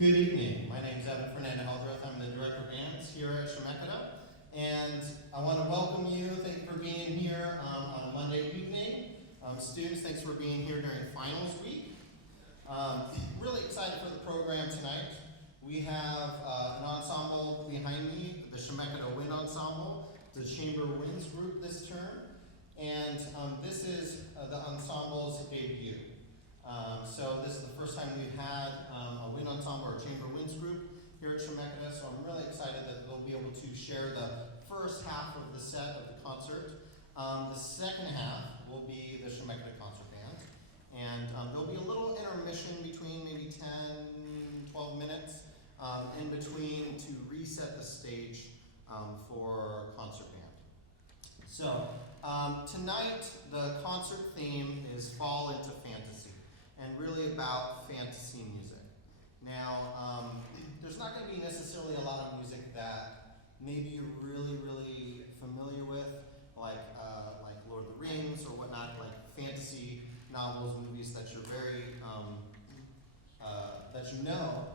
Good evening. My name is Eben, Fernando Heldreth. I'm the Director of Bands here at Chemeketa. And I want to welcome you. Thank you for being here on a Monday evening. Students, thanks for being here during finals week. Really excited for the program tonight. We have an ensemble behind me, the Chemeketa Wind Ensemble, the Chamber Winds group this term. And this is the ensemble's debut. So this is the first time we've had a wind ensemble or a chamber winds group here at Chemeketa, so I'm really excited that they'll be able to share the first half of the set of the concert. The second half will be the Chemeketa Concert Band, and there'll be a little intermission between maybe 10-12 minutes in between to reset the stage for concert band. So tonight the concert theme is Fall into Fantasy, and really about fantasy music. Now, there's not going to be necessarily a lot of music that maybe you're really familiar with, like Lord of the Rings or whatnot, like fantasy novels, movies that you're very, that you know.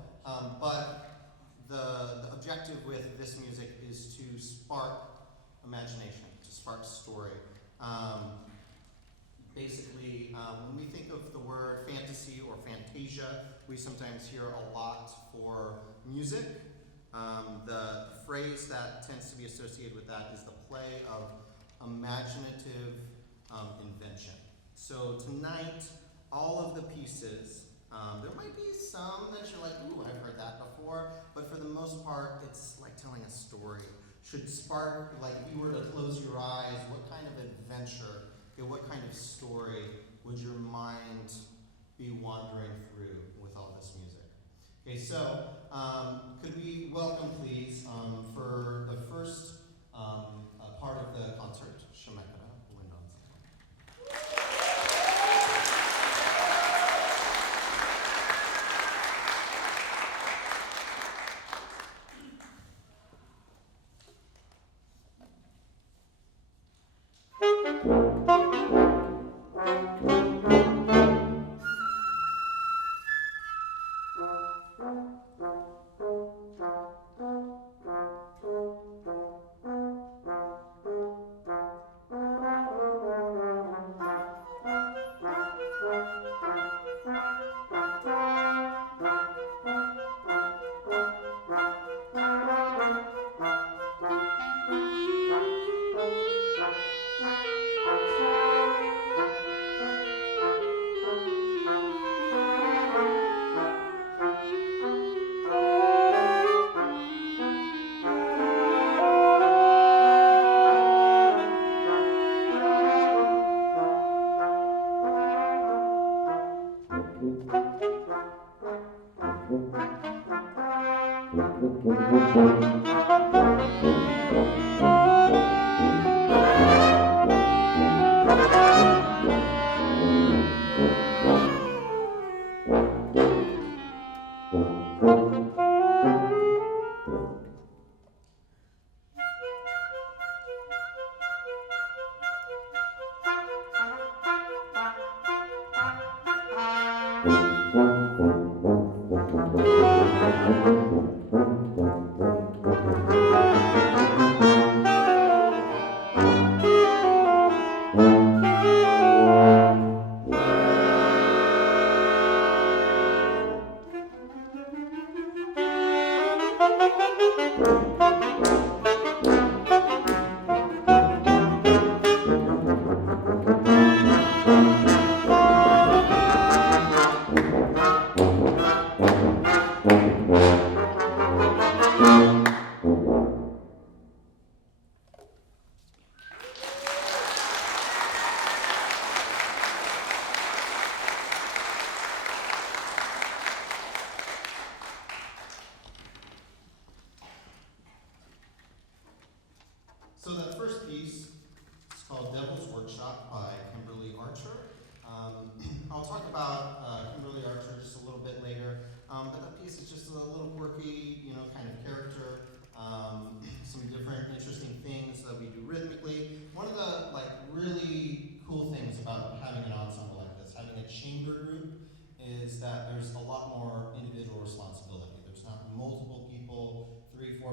But the objective with this music is to spark imagination, to spark story. Basically, when we think of the word fantasy or fantasia, we sometimes hear a lot for music. The phrase that tends to be associated with that is the play of imaginative invention. So tonight, all of the pieces, there might be some that you're like, ooh, I've heard that before, but for the most part, it's like telling a story. Should spark, like if you were to close your eyes, what kind of adventure, what kind of story would your mind be wandering through with all this music? Okay, so could we welcome, please, for the first part of the concert, Chemeketa Wind Ensemble. So that first piece is called Devil's Workshop by Kimberly. I'll talk about Kimberly just a little bit later, but that piece is just a little quirky, kind of character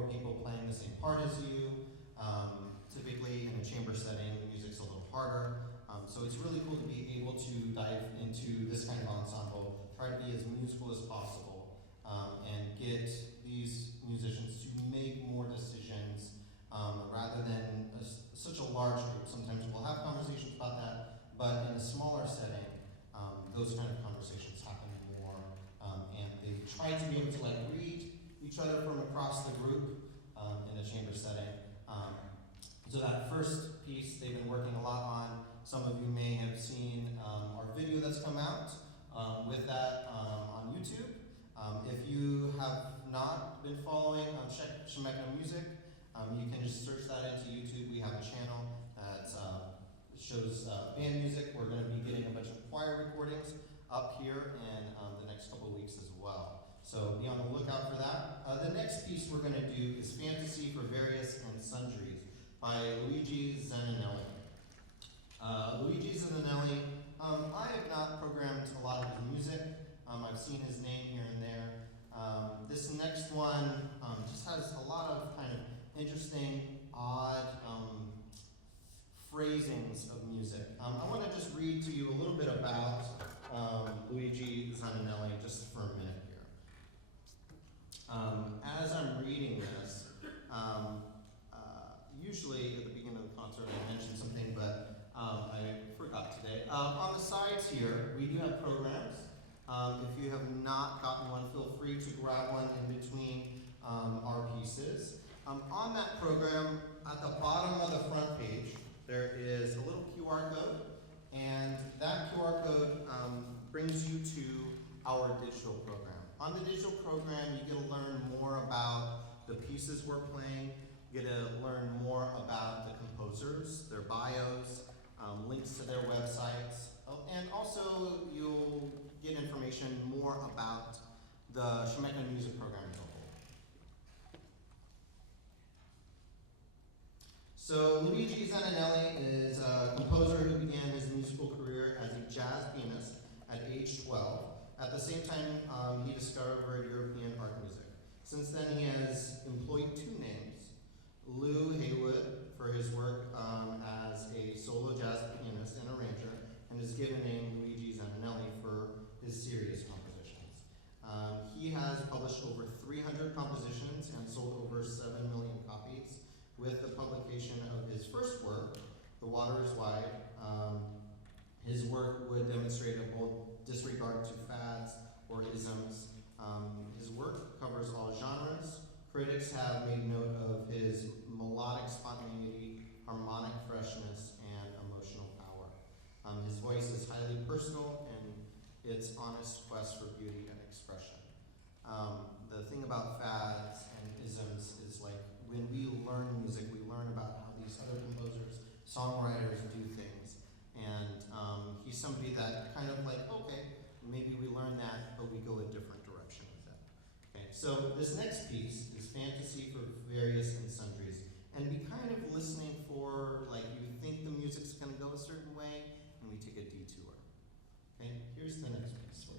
4 people playing the same part as you. Typically in a chamber setting, the music's a little harder. So it's really cool to be able to dive into this kind of ensemble, try to be as musical as possible, and get these musicians to make more decisions rather than such a large group. Sometimes we'll have conversations about that, but in a smaller setting, those kind of conversations happen more, and they try to be able to read each other from across the group in a chamber setting. So that first piece they've been working a lot on. Some of you may have seen our video that's come out with that on YouTube. If you have not been following Chemeketa Music, you can just search that into YouTube. We have a channel that shows band music. We're going to be getting a bunch of choir recordings up here in the next couple of weeks as well. So be on the lookout for that. The next piece we're going to do is Fantasy for Various and Sundries by Luigi Zaninelli. Luigi Zaninelli, I have not programmed a lot of his music. I've seen his name here and there. This next one just has a lot of kind of interesting, odd phrasings of music. I want to just read to you a little bit about Luigi Zaninelli just for a minute here. As I'm reading this, usually at the beginning of the concert I mention something, but I forgot today. On the sides here, we do have programs. If you have not gotten one, feel free to grab one in between our pieces. On that program, at the bottom of the front page, there is a little QR code, and that QR code brings you to our digital program. On the digital program, you get to learn more about the pieces we're playing. You get to learn more about the composers, their bios, links to their websites, and also you'll get information more about the Chemeketa Music Program as a whole. So Luigi Zaninelli is a composer who began his musical career as a jazz pianist at age 12. At the same time, he discovered European art music. Since then, he has employed 2 names. Lou Haywood for his work as a solo jazz pianist and arranger, and his given name Luigi Zaninelli for his serious compositions. He has published over 300 compositions and sold over 7 million copies. With the publication of his first work, The Water is Wide, his work would demonstrate a bold disregard to fads or isms. His work covers all genres. Critics have made note of his melodic spontaneity, harmonic freshness, and emotional power. His voice is highly personal and its honest quest for beauty and expression. The thing about fads and isms is when we learn music, we learn about how these other composers, songwriters do things. And he's somebody that kind of okay, maybe we learn that, but we go a different direction with it. Okay, so this next piece is Fantasy for Various and Sundries. And be kind of listening for, you think the music's gonna go a certain way, and we take a detour. Okay, here's the next piece for you.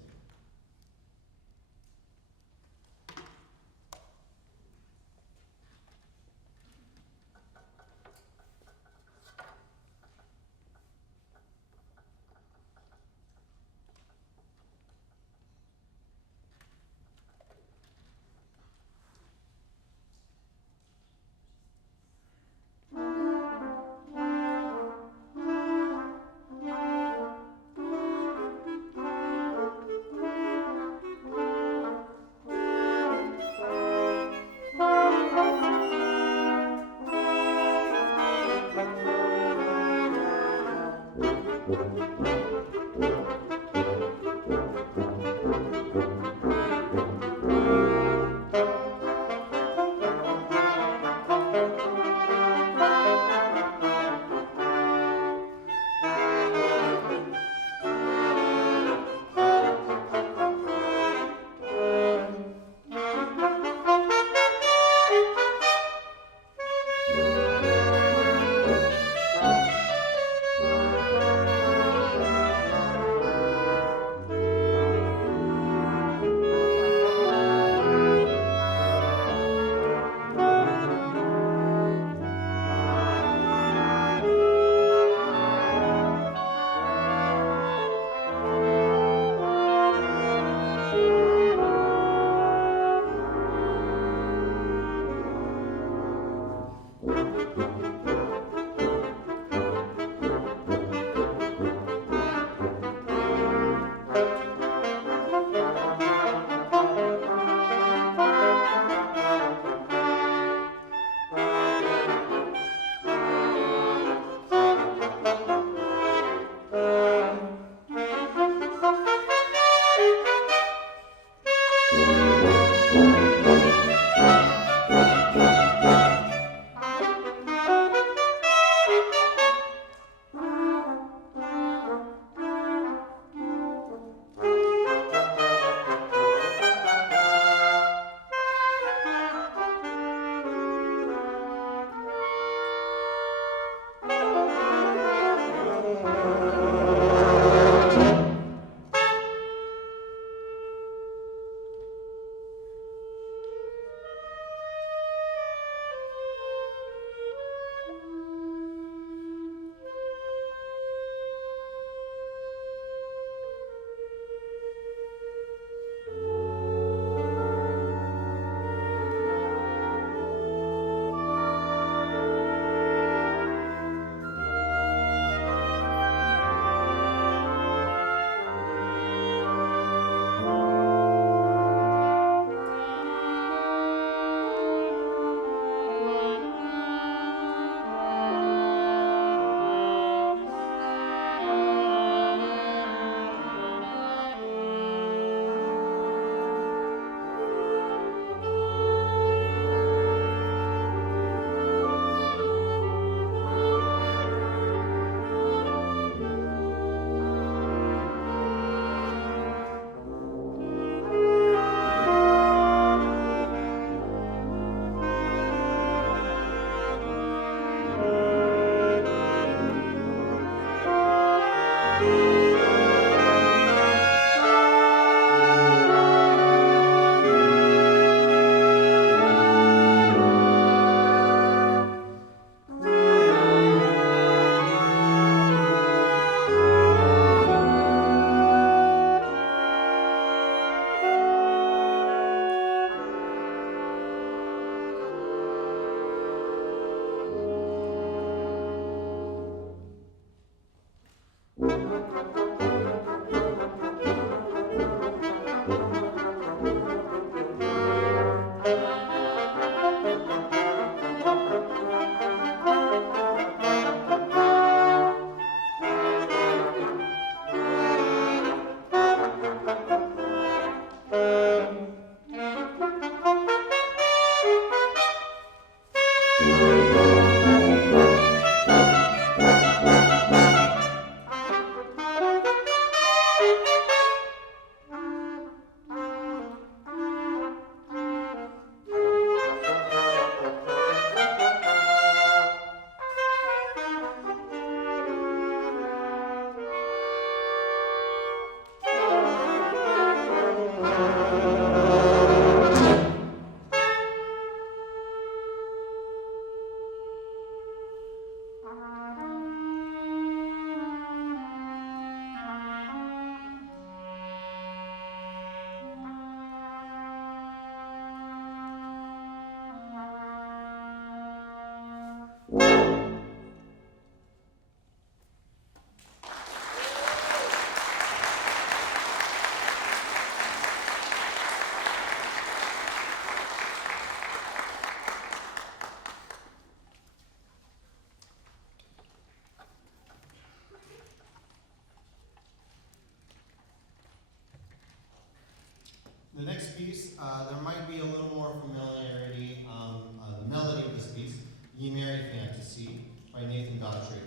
The next piece, there might be a little more familiarity on the melody of this piece, Ye Merry Fantasy by Nathan Daughtrey.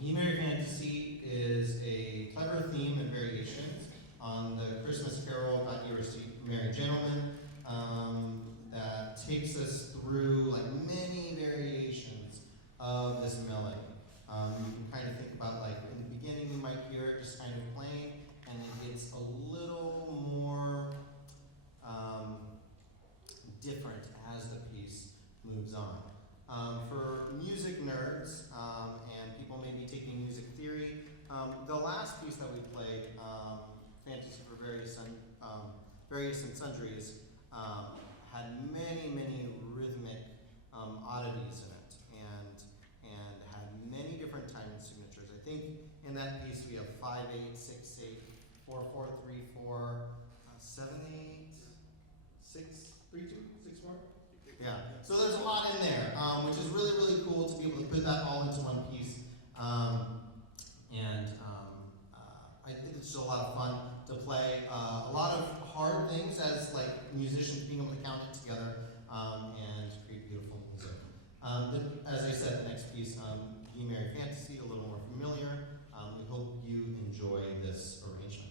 Ye Merry Fantasy is a clever theme and variations on the Christmas carol, God Ye Merry Gentlemen, that takes us through like many variations of this melody. You can kind of think about like in the beginning you might hear it just kind of playing, and it gets a little more different as the piece moves on. For music nerds and people maybe taking music theory, the last piece that we played, Fantasy for Various and Sundries, had many rhythmic oddities in it and had many different time signatures. I think in that piece we have 5/8, 6/8, 4/4, 3/4, 7/8, 6/3/2, 6/4. Yeah. So there's a lot in there, which is really cool to be able to put that all into one piece. I think it's just a lot of fun to play. A lot of hard things as like musicians being able to count it together and create beautiful music. As I said, the next piece, Ye Merry Fantasy, a little more familiar. We hope you enjoy this arrangement.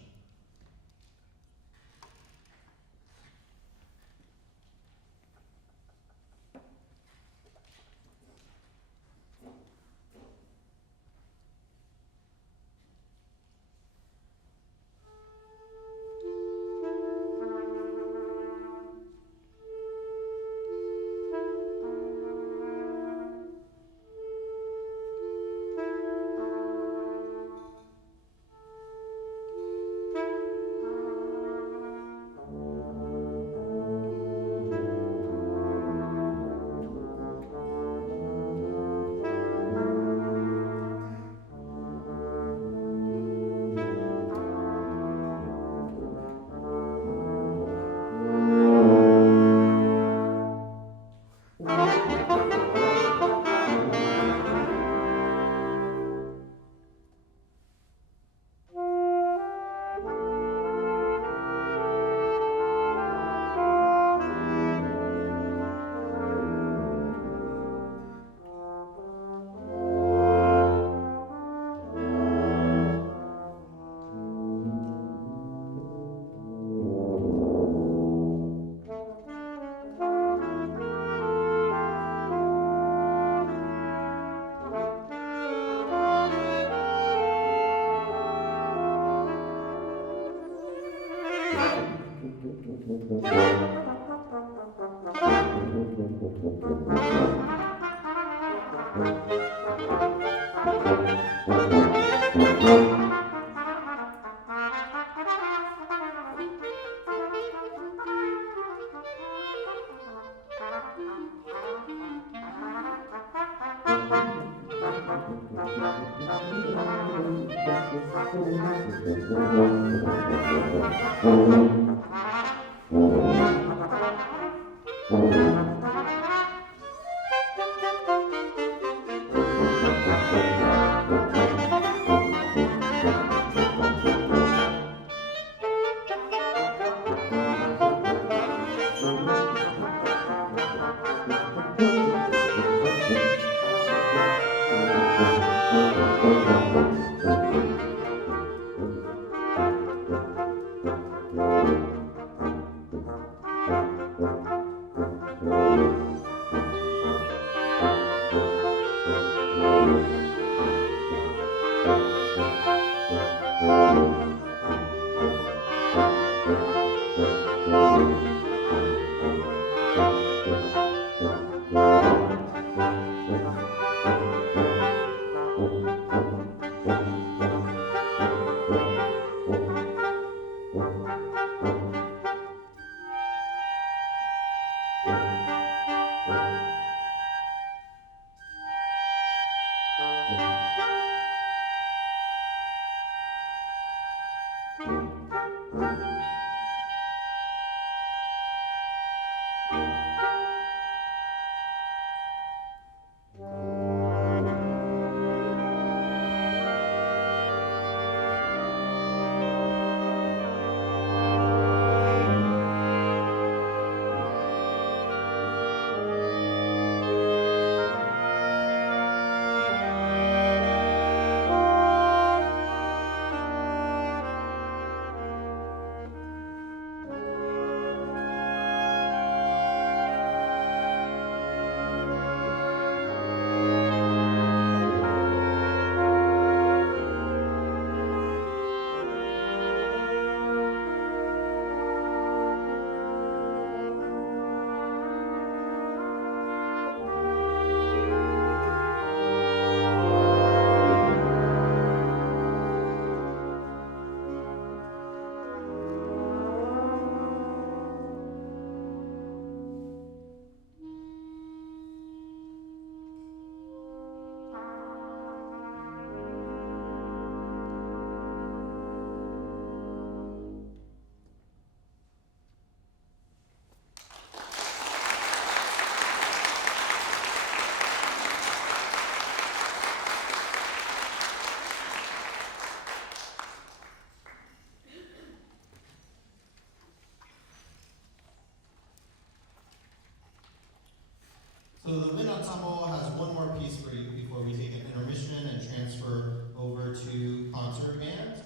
So the wind ensemble has one more piece for you before we take an intermission and transfer over to concert band.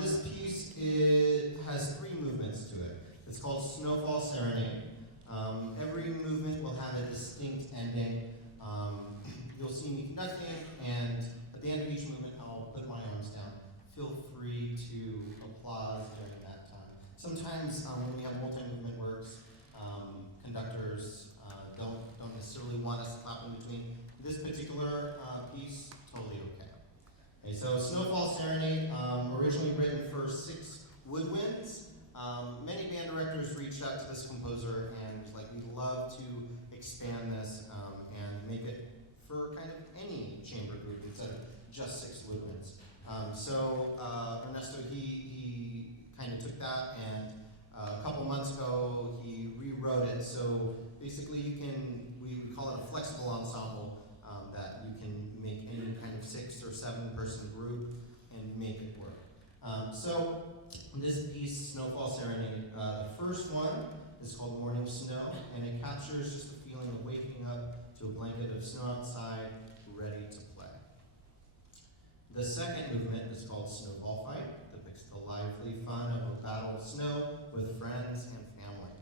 This piece has three movements to it. It's called Snowfall Serenade. Every movement will have a distinct ending. You'll see me conducting, and at the end of each movement, I'll put my arms down. Feel free to applause during that time. Sometimes when we have multi-movement works, conductors don't necessarily want us to clap in between. This particular piece, totally okay. Okay, so Snowfall Serenade, originally written for 6 woodwinds. Many band directors reached out to this composer and we'd love to expand this and make it for kind of any chamber group instead of just 6 woodwinds. Ernesto, he kind of took that and a couple months ago he rewrote it. So basically we call it a flexible ensemble that you can make any kind of 6 or 7 person group and make it work. This piece, Snowfall Serenade, the first one is called Morning Snow, and it captures just the feeling of waking up to a blanket of snow outside, ready to play. The second movement is called Snowball Fight, depicts the lively fun of a battle of snow with friends and family.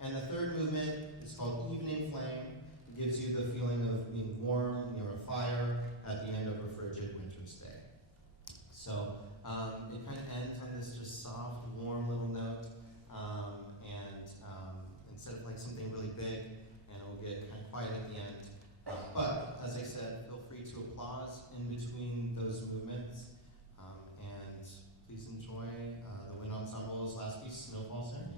And the third movement is called Evening Flame. It gives you the feeling of being warm near a fire at the end of a frigid winter's day. So it kind of ends on this just soft, warm little note, instead of something really big, and it will get kind of quiet at the end. But as I said, feel free to applause in between those movements, and please enjoy the wind ensemble's last piece, Snowfall Serenade.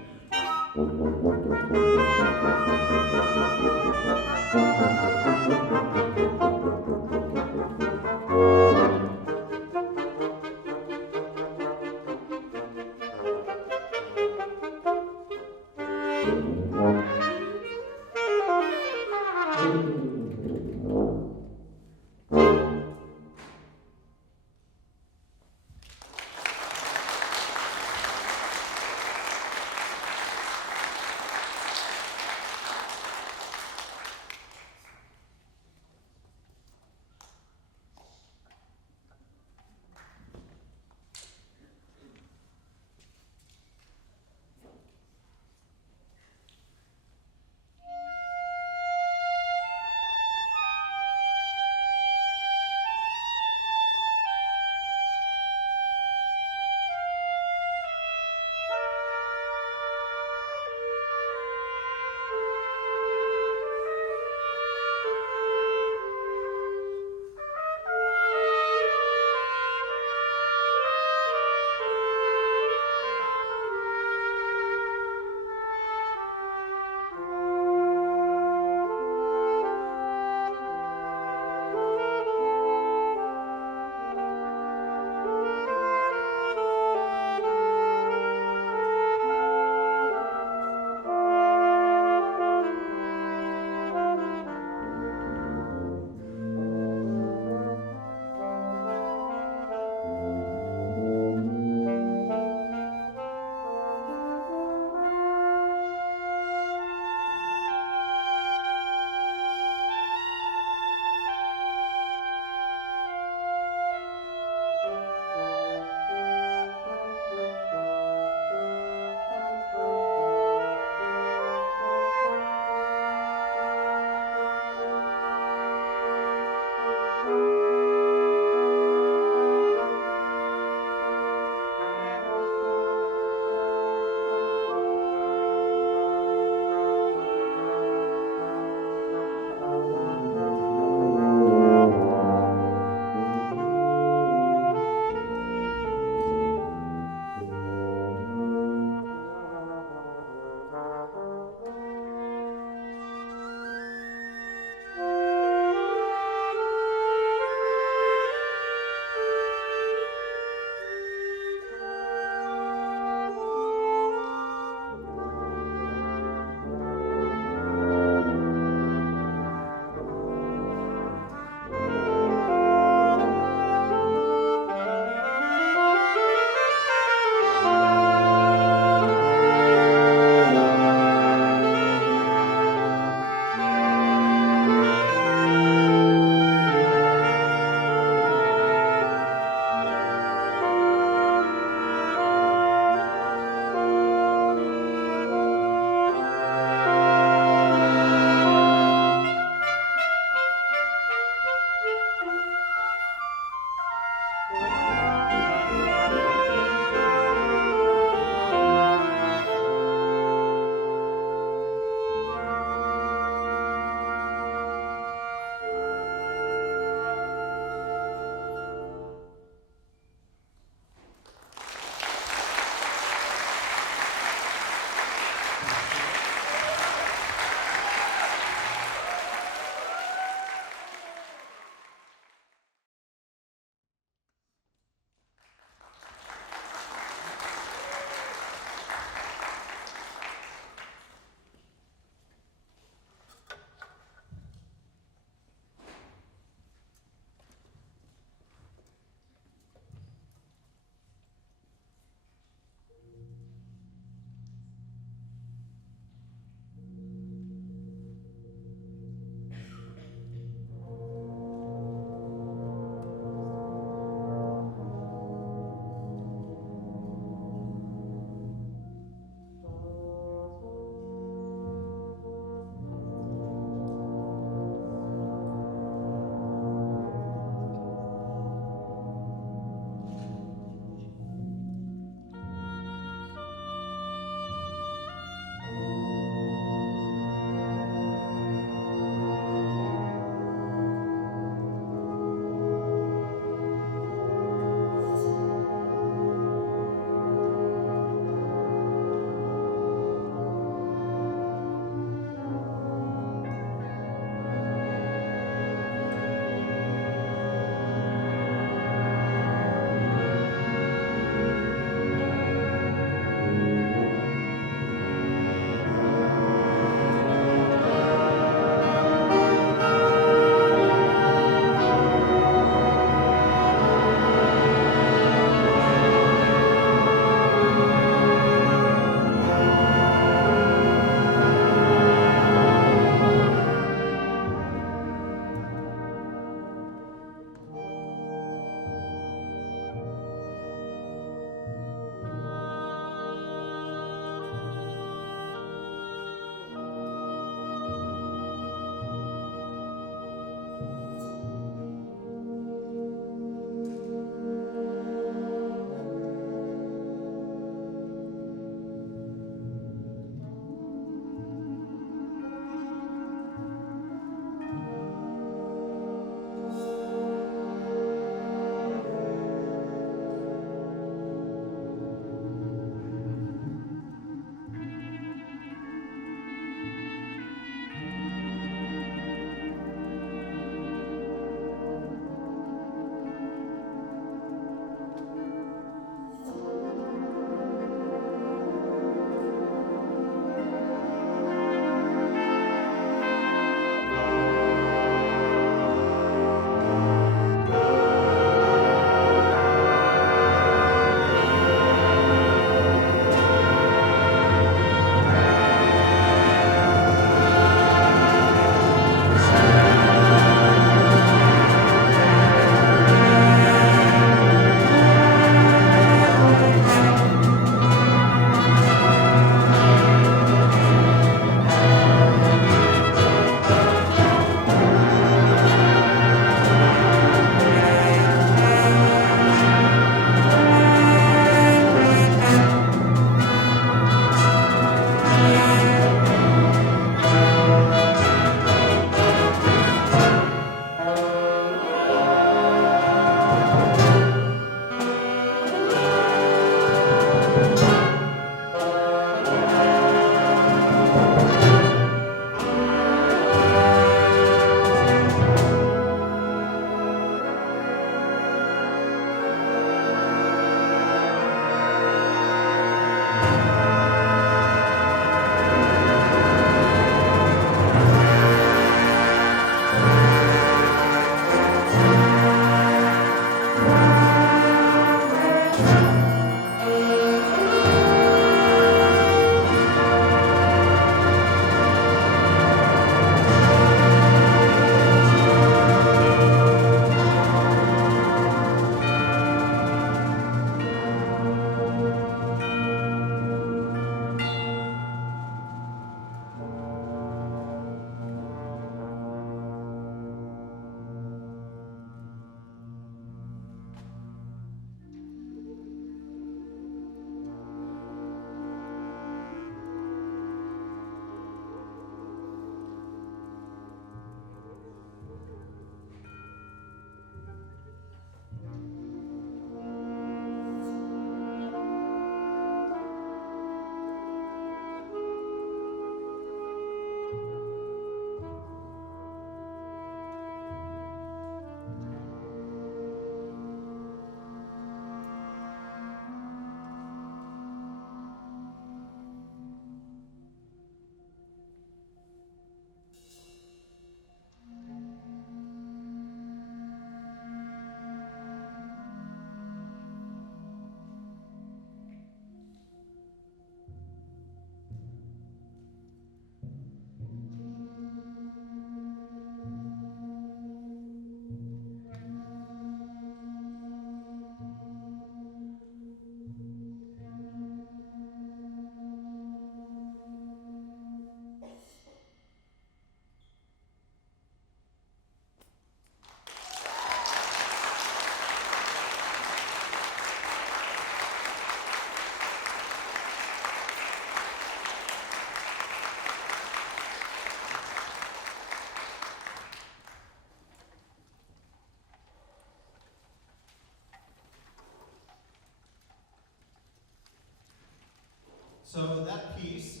So that piece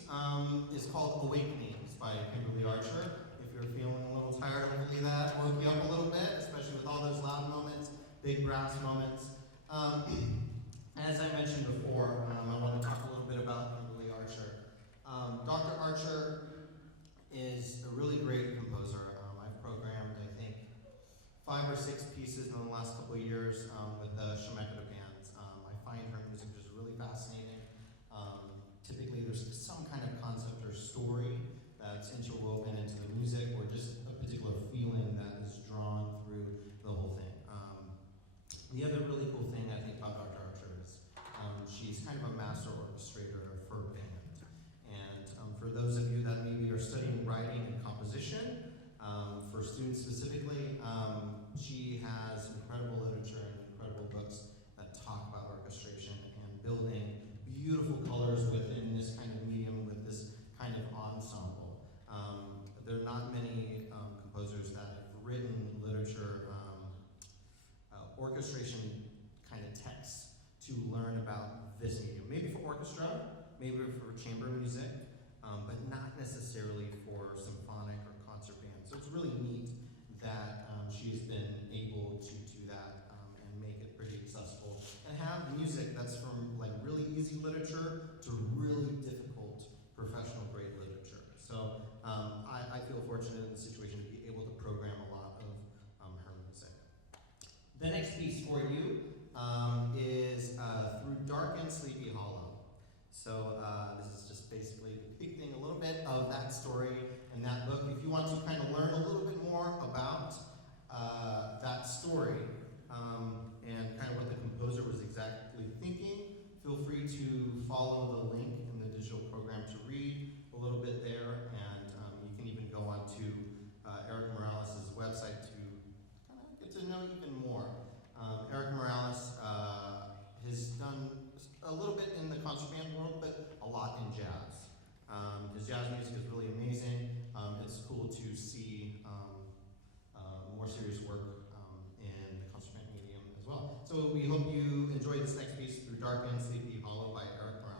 is called Awakenings by Kimberly Archer. If you're feeling a little tired, hopefully that woke you up a little bit, especially with all those loud moments, big brass moments. As I mentioned before, I want to talk a little bit about Kimberly Archer. Dr. Archer is a really great composer. I've programmed, I think, 5 or 6 pieces in the last couple of years with the Chemeketa bands. I find her music just really fascinating. Typically, there's some kind of concept or story that's interwoven into the music, or just a particular feeling that is drawn through the whole thing. The other really cool thing I think about Dr. Archer is she's kind of a master orchestrator for band. And for those of you that maybe are studying writing and composition, for students specifically, she has incredible literature and incredible books that talk about orchestration and building beautiful colors within this kind of medium with this kind of ensemble. There are not many composers that have written literature, orchestration kind of texts to learn about this medium. Maybe for orchestra, maybe for chamber music, but not necessarily for symphonic or concert bands. So it's really neat that she's been able to do that and make it pretty accessible and have music that's from like really easy literature to really difficult professional grade literature. So I feel fortunate in the situation to be able to program a lot of her music. The next piece for you is Through Darkened, Sleepy Hollow. So this is just basically depicting a little bit of that story in that book. If you want to kind of learn a little bit more about that story and kind of what the composer was exactly thinking, feel free to follow the link in the digital program to read a little bit there, and you can even go on to Erik Morales' website to kind of get to know even more. Erik Morales has done a little bit in the concert band world, but a lot in jazz. His jazz music is really amazing. It's cool to see more serious work in the concert band medium as well. So we hope you enjoy this next piece, Through Darkened, Sleepy Hollow by Erik Morales.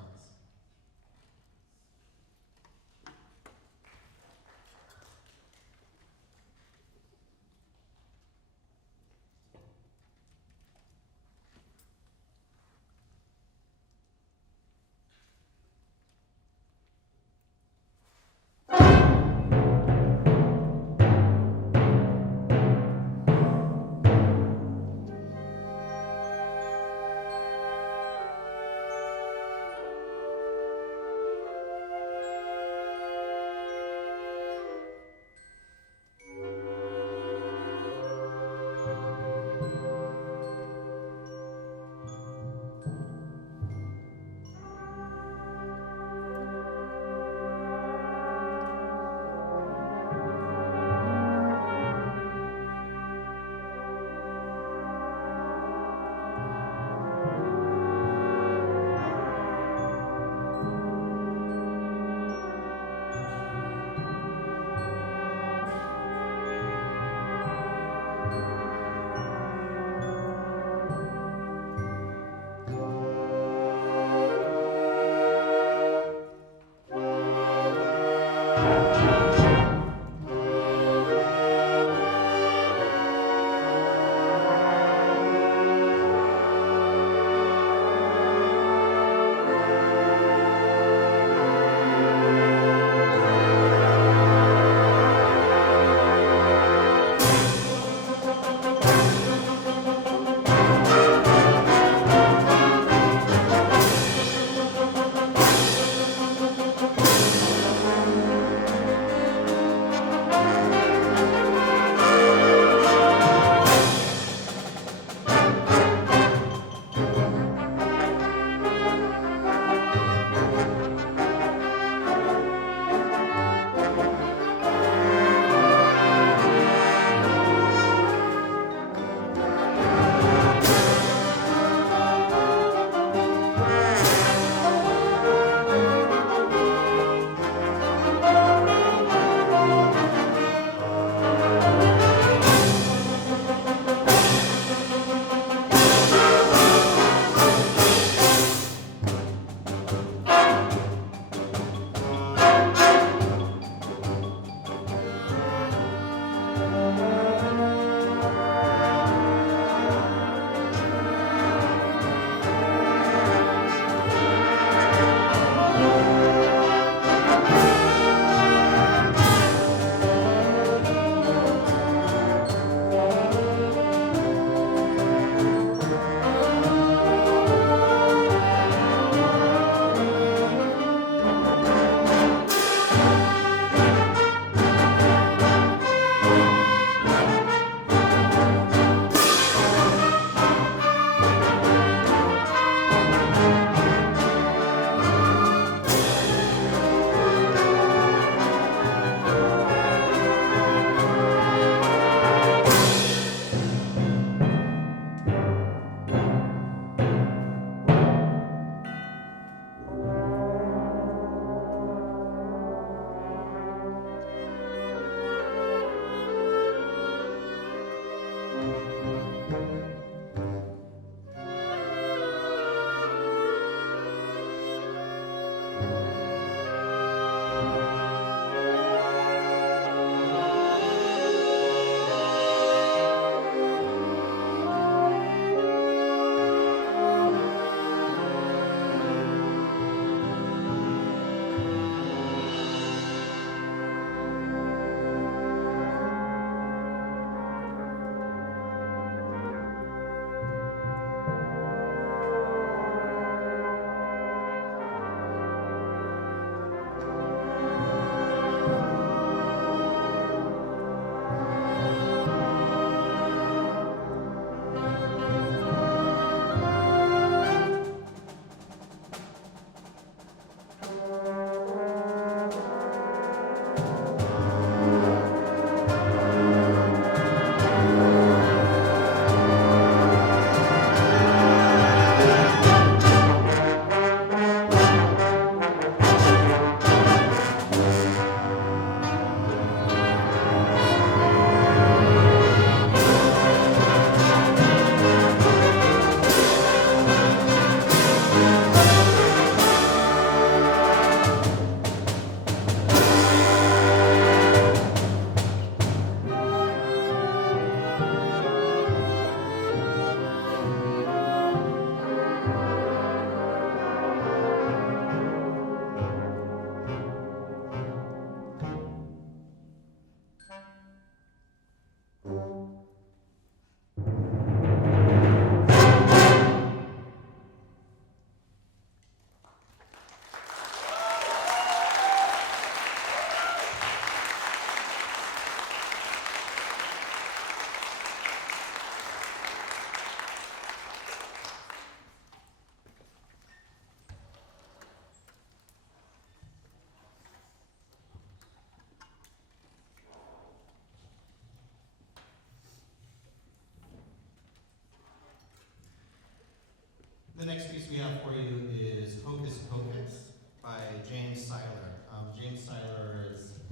the next piece we have for you is Hocus Pocus by James Syler. James Syler is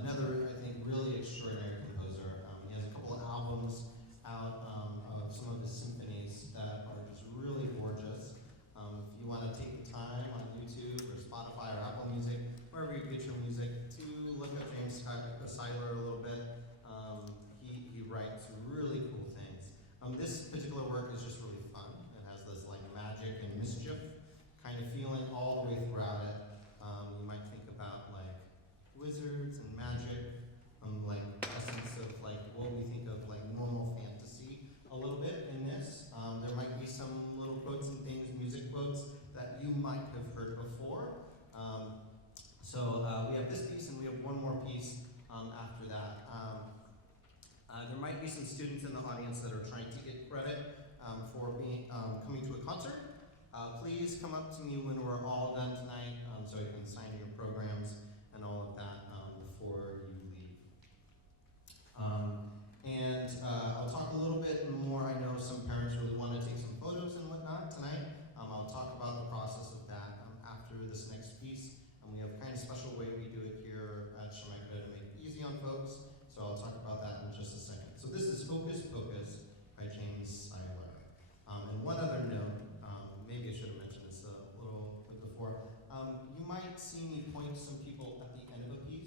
another, I think, really extraordinary composer. He has a couple of albums out of some of his symphonies that are just really gorgeous. If you want to take the time on YouTube or Spotify or Apple Music, wherever you get your music, to look up James Syler a little bit. He writes really cool things. This particular work is just really fun. It has this like magic and mischief kind of feeling all the way throughout it. You might think about like wizards and magic, like essence of like what we think of like normal fantasy a little bit in this. There might be some little quotes and things, music quotes that you might have heard before. So we have this piece and we have one more piece after that. There might be some students in the audience that are trying to get credit for being coming to a concert. Please come up to me when we're all done tonight so you can sign your programs and all of that before you leave. I'll talk a little bit more. I know some parents really want to take some photos and whatnot tonight. I'll talk about the process of that after this next piece. We have kind of special way we do it here at Chemeketa to make it easy on folks. So I'll talk about that in just a second. So this is Hocus Pocus by James Syler. And one other note, maybe I should have mentioned this a little bit before. You might see me point to some people at the end of a piece.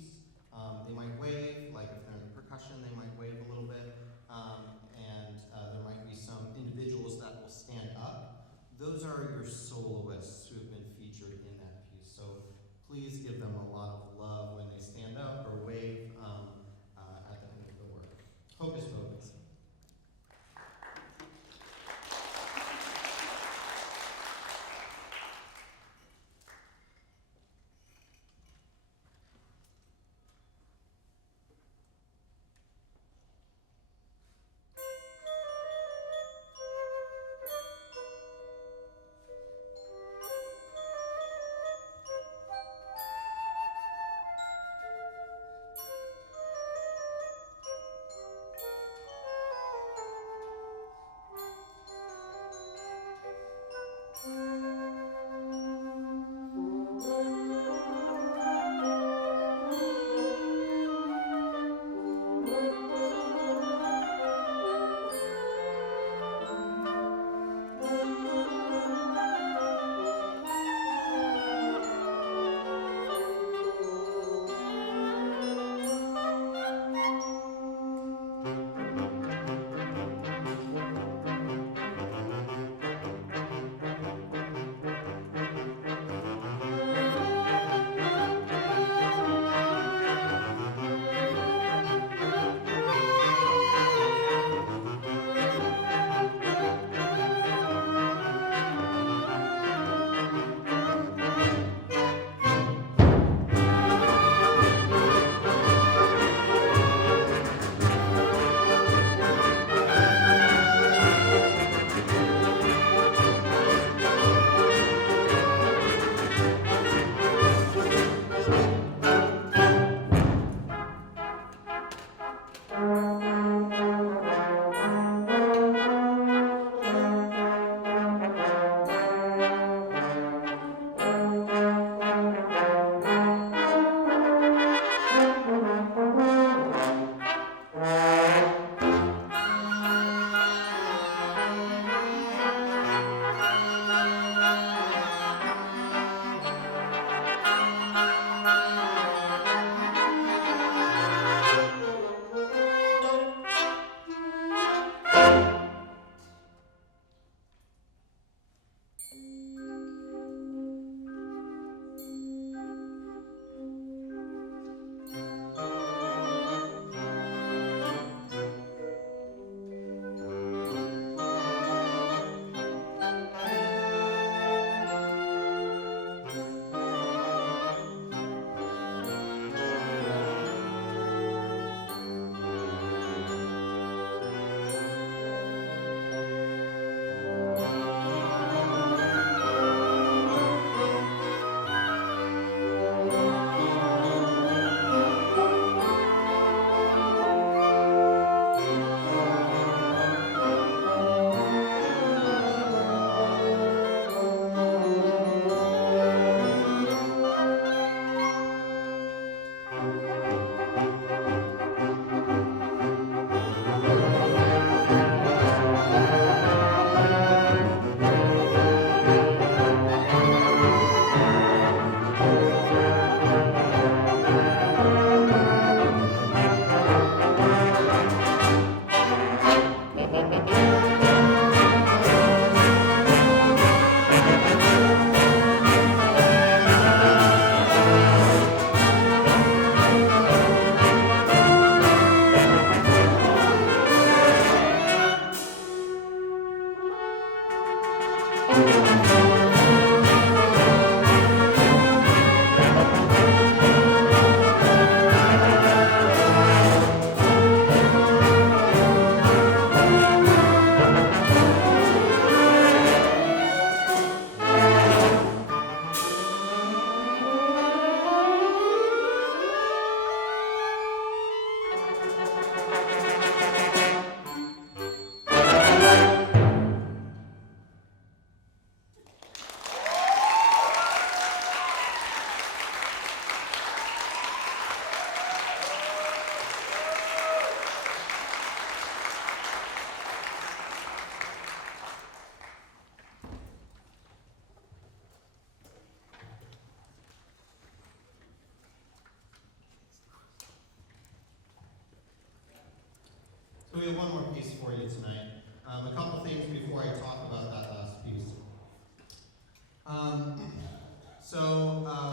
we have one more piece for you tonight. A couple things before I talk about that last piece.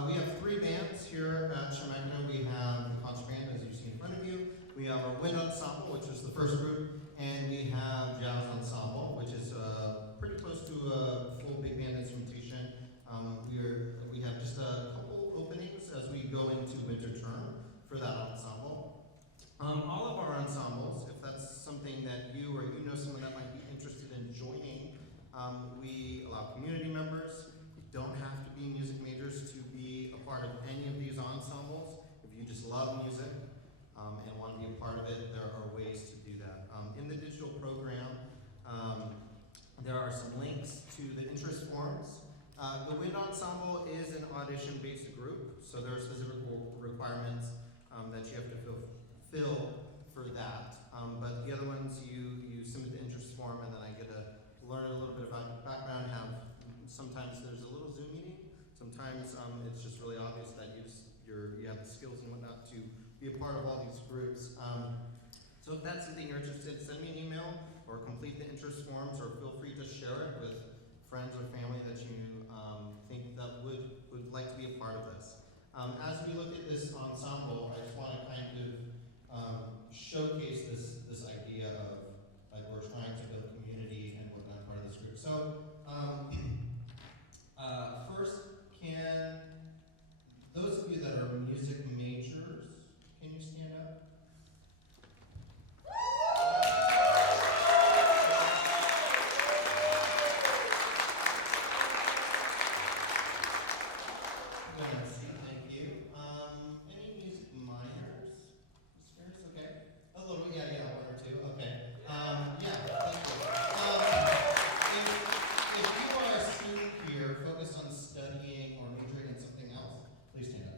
We have three bands here at Chemeketa. We have the concert band, as you see in front of you. We have our wind ensemble, which is the first group, and we have jazz ensemble, which is pretty close to a full big band instrumentation. We have just a couple openings as we go into winter term for that ensemble. All of our ensembles, if that's something that you or you know someone that might be interested in joining, we allow community members. You don't have to be music majors to be a part of any of these ensembles. If you just love music and want to be a part of it, there are ways to do that. In the digital program, there are some links to the interest forms. The wind ensemble is an audition-based group, so there are specific requirements that you have to fulfill for that. But the other ones, you submit the interest form, and then I get to learn a little bit about your background. Sometimes there's a little Zoom meeting. Sometimes it's just really obvious that you have the skills and whatnot to be a part of all these groups. So if that's something you're interested in, send me an email or complete the interest forms, or feel free to share it with friends or family that you think that would like to be a part of this. As we look at this ensemble, I just want to kind of showcase this idea of like we're trying to build community and whatnot part of this group. So first, can those of you that are music majors, can you stand up? Thank you. Any music minors? Spirits, okay. A little, yeah, one or two, okay. Thank you. If you are a student here focused on studying or majoring in something else, please stand up.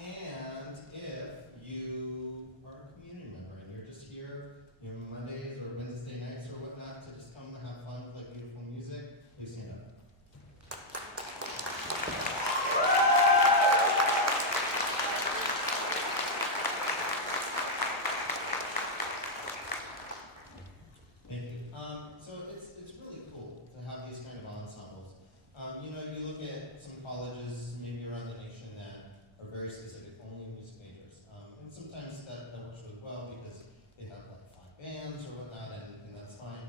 And if you are a community member and you're just here, Mondays or Wednesday nights or whatnot to just come and have fun, play beautiful music, please stand up. Thank you. So it's really cool to have these kind of ensembles. You look at some colleges maybe around the nation that are very specific, only music majors. And sometimes that works really well because they have like 5 bands or whatnot, and that's fine.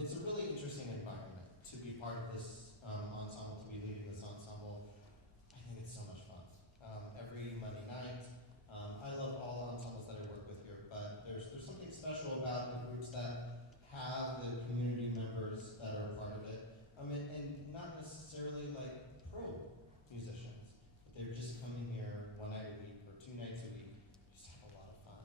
It's a really interesting environment to be part of this ensemble, to be leading this ensemble. I think it's so much fun. Every Monday night, I love all ensembles that I work with here, but there's something special about the groups that have the community members that are a part of it, and not necessarily like pro musicians, but they're just coming here one night a week or 2 nights a week, just have a lot of fun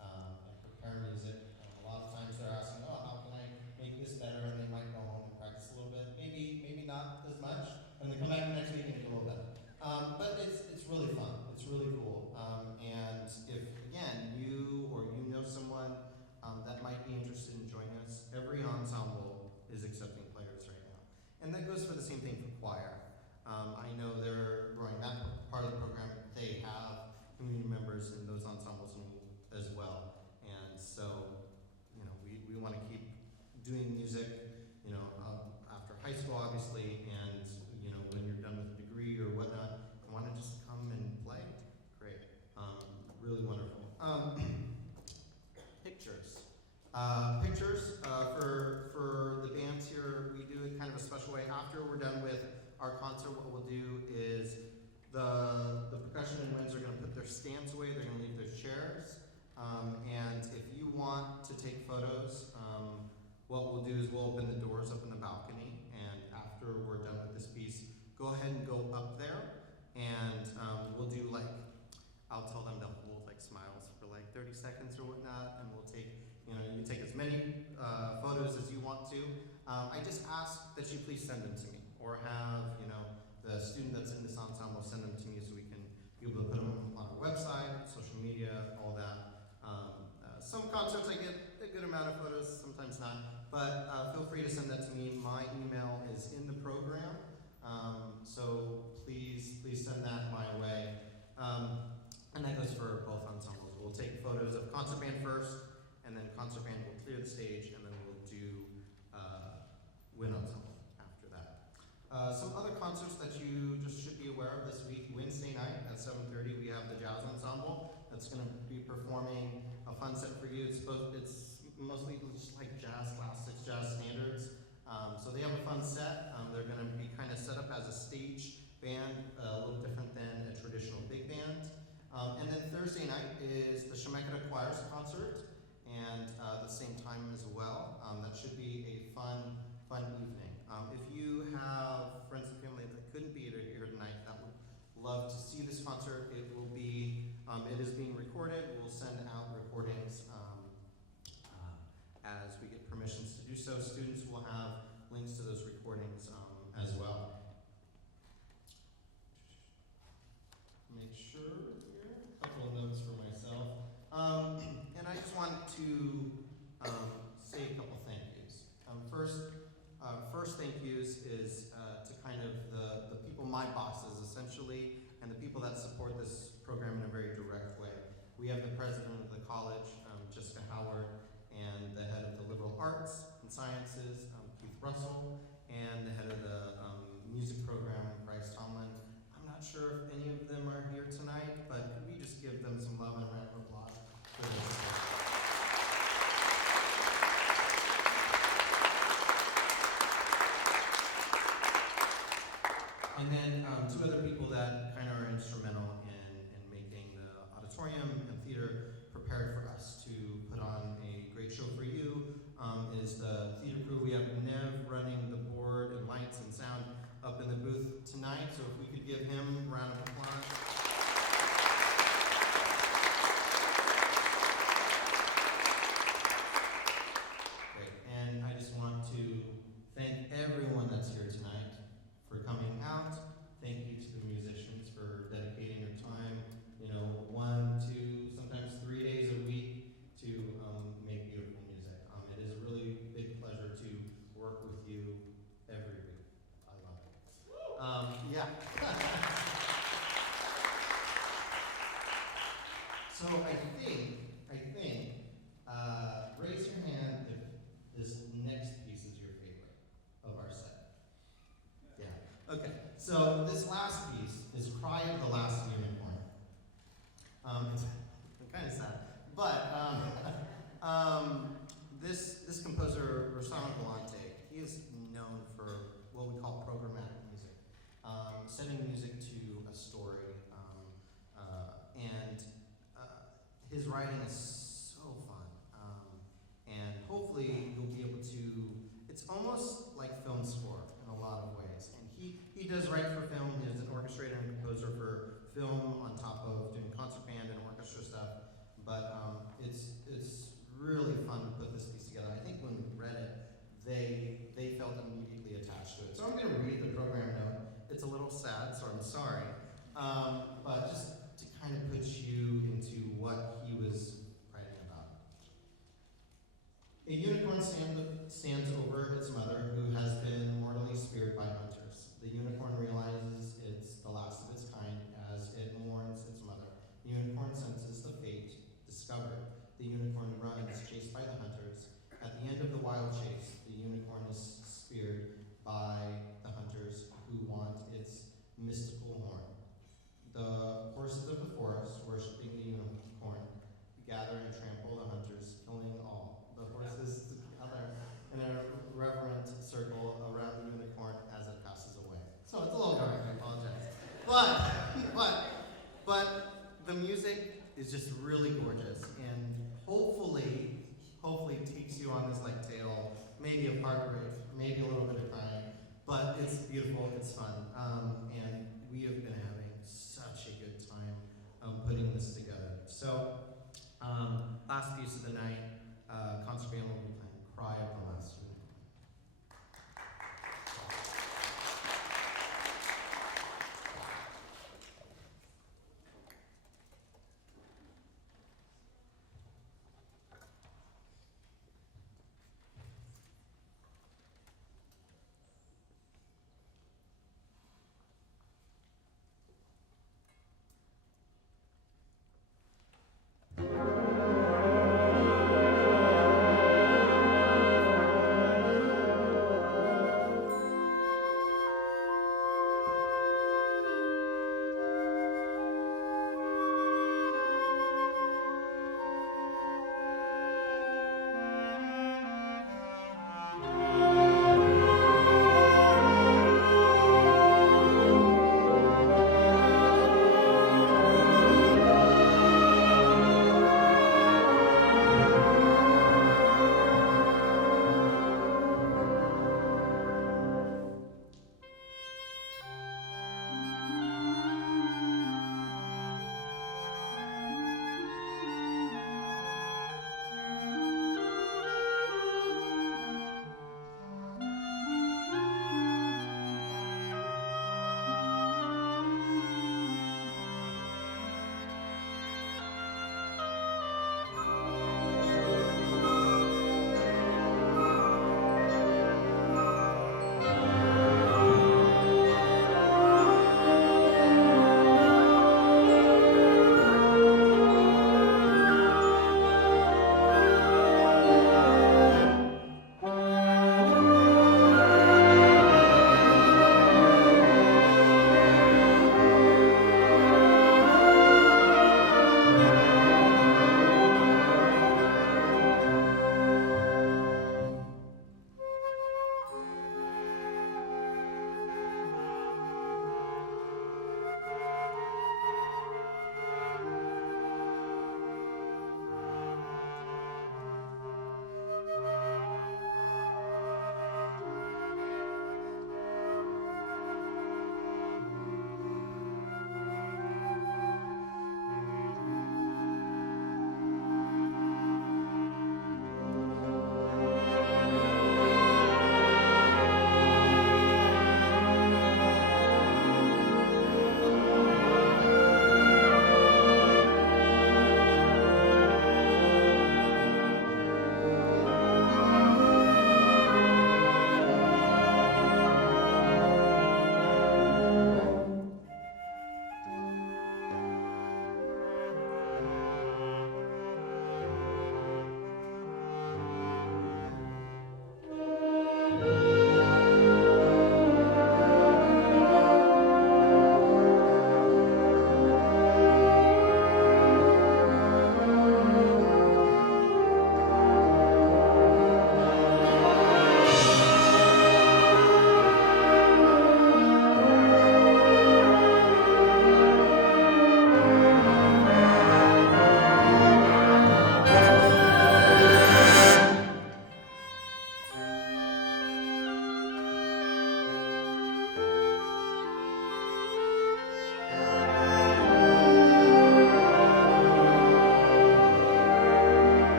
and prepare music. A lot of times they're asking, oh, how can I make this better? And they might go home and practice a little bit, maybe not as much, and they come back the next week and do a little better. But it's really fun. It's really cool. And if again you or you know someone that might be interested in joining us, every ensemble is accepting players right now. And that goes for the same thing for choir. I know they're growing that part of the program. They have community members in those ensembles as well. And so, we want to keep doing music, after high school, obviously, and, when you're done with a degree or whatnot, you want to just come and play. Great. Really wonderful. Pictures. For the bands here, we do it kind of a special way. After we're done with our concert, what we'll do is the percussion and winds are going to put their stands away. They're going to leave their chairs. And if you want to take photos, what we'll do is we'll open the doors up in the balcony. And after we're done with this piece, go ahead and go up there. And we'll do I'll tell them to hold smiles for 30 seconds or whatnot. And we'll take, you take as many photos as you want to. I just ask that you please send them to me, or have the student that's in this ensemble send them to me so we can be able to put them on our website, social media, all that. Some concerts I get a good amount of photos, sometimes not, but feel free to send that to me. My email is in the program, so please send that my way. And that goes for both ensembles. We'll take photos of concert band first, and then concert band will clear the stage, and then we'll do wind ensemble after that. Some other concerts that you just should be aware of this week. Wednesday night at 7:30, we have the Jazz Ensemble that's going to be performing a fun set for you. It's mostly just like jazz classics, jazz standards. So they have a fun set. They're going to be kind of set up as a stage band, a little different than a traditional big band. And then Thursday night is the Chemeketa Choirs concert, and the same time as well. That should be a fun evening. If you have friends and family that couldn't be here tonight that would love to see this concert, it is being recorded. We'll send out recordings as we get permissions to do so. Students will have links to those recordings as well. Make sure here, a couple of notes for myself. And I just want to say a couple thank yous. First thank yous is to kind of the people, my bosses essentially, and the people that support this program in a very direct way. We have the president of the college, Jessica Howard, and the head of the liberal arts and sciences, Keith Russell, and the head of the music program, Bryce Tomlin. I'm not sure if any of them are here tonight, but could we just give them some love and a round of applause for this? And then two other people that kind of are instrumental in making the auditorium and theater prepared for us to put on a great show for you is the theater crew. We have Nev running the board and lights and sound up in the booth tonight, so if we could give him a round of applause. Great, and I just want to thank everyone that's here tonight for coming out. Thank you to the musicians for dedicating your time, 1, 2, sometimes 3 days a week to make beautiful music. It is a really big pleasure to work with you every week. I love it. Yeah. So I think, raise your hand if this next piece is your favorite of our set. Yeah. Okay. So this last piece is "Cry of the Last Unicorn." It's kind of sad, but this composer Rossano Galante, he is known for what we call programmatic music, setting music to a story, and his writing is so fun, and hopefully you'll be able to. It's almost like film score in a lot of ways, and he does write for film. He is an orchestrator and composer for film on top of doing concert band and orchestra stuff. But it's really fun to put this piece together. I think when we read it, they felt immediately attached to it. So I'm going to read the program note. It's a little sad, so I'm sorry. But just to kind of put you into what he was writing about. A unicorn stands over its mother, who has been mortally speared by hunters. The unicorn realizes it's the last of its kind as it mourns its mother. The unicorn senses the fate discovered. The unicorn runs, chased by the hunters. At the end of the wild chase, the unicorn is speared by the hunters who want its mystical horn. The horses of the forest, worshipping the unicorn, gather and trample the hunters, killing all. The horses gather in a reverent circle around the unicorn as it passes away. So it's a little dark, I apologize. But the music is just really gorgeous, and hopefully takes you on this tale, maybe of heartbreak, maybe a little bit of crying, but it's beautiful, it's fun, and we have been having such a good time putting this together. So, last piece of the night, concert band will be playing "Cry of the Last